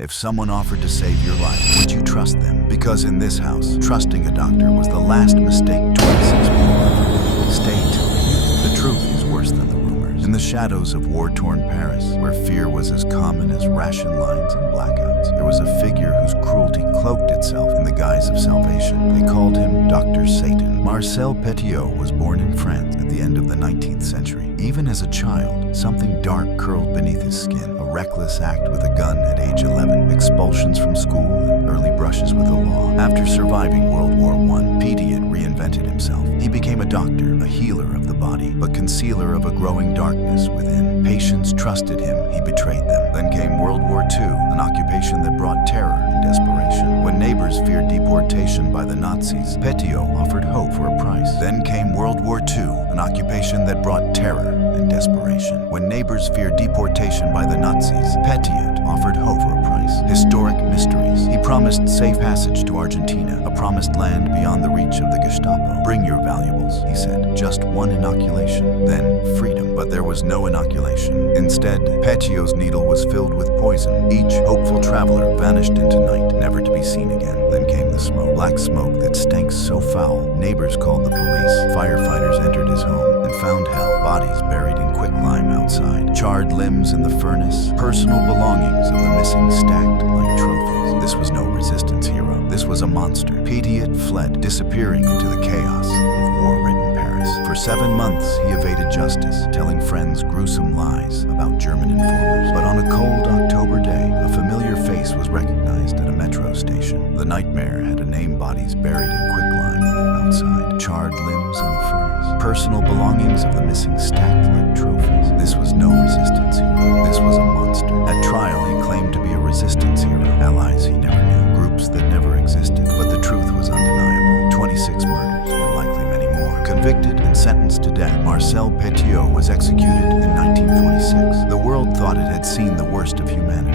If someone offered to save your life, would you trust them? Because in this house, trusting a doctor was the last mistake 26 people ever made. Stay tuned. The truth is worse than the rumors. In the shadows of war-torn Paris, where fear was as common as ration lines and blackouts, there was a figure whose cruelty cloaked itself in the guise of salvation. They called him Dr. Satan. Marcel Petiot was born in France at the end of the 19th century. Even as a child, something dark curled beneath his skin. A reckless act with a gun at age 11, expulsions from school, and early brushes with the law. After surviving World War I, Petiot reinvented himself. He became a doctor, a healer of the body, but concealer of a growing darkness within. Patients trusted him, he betrayed them. Then came World War II, an occupation that brought terror and desperation. When neighbors feared deportation by the Nazis, Petiot offered hope for a price. Then came World War II, an occupation that brought terror and desperation. When neighbors feared deportation by the Nazis, Petiot offered hope for a price. Historic mysteries. He promised safe passage to Argentina, a promised land beyond the reach of the Gestapo. Bring your valuables, he said. Just one inoculation, then freedom. But there was no inoculation. Instead, Petiot's needle was filled with poison. Each hopeful traveler vanished into night, never to be seen again. Then came the smoke, black smoke that stank so foul, neighbors called the police. Firefighters entered his home and found hell, bodies buried in quicklime outside, charred limbs in the furnace, personal belongings of the missing stacked like trophies. This was no resistance hero. This was a monster. Petiot fled, disappearing into the chaos of war-ridden Paris. For 7 months, he evaded justice, telling friends gruesome lies about German informers. But on a cold October day, a familiar face was recognized at a metro station. The nightmare had a name: bodies buried in quicklime outside, charred limbs in the furnace, personal belongings of the missing stacked like trophies. This was no resistance hero. This was a monster. At trial, he claimed to be a resistance hero. Allies he never knew, groups that never existed. But the truth was undeniable. 26 murders, and likely many more. Convicted and sentenced to death, Marcel Petiot was executed in 1946. The world thought it had seen the worst of humanity.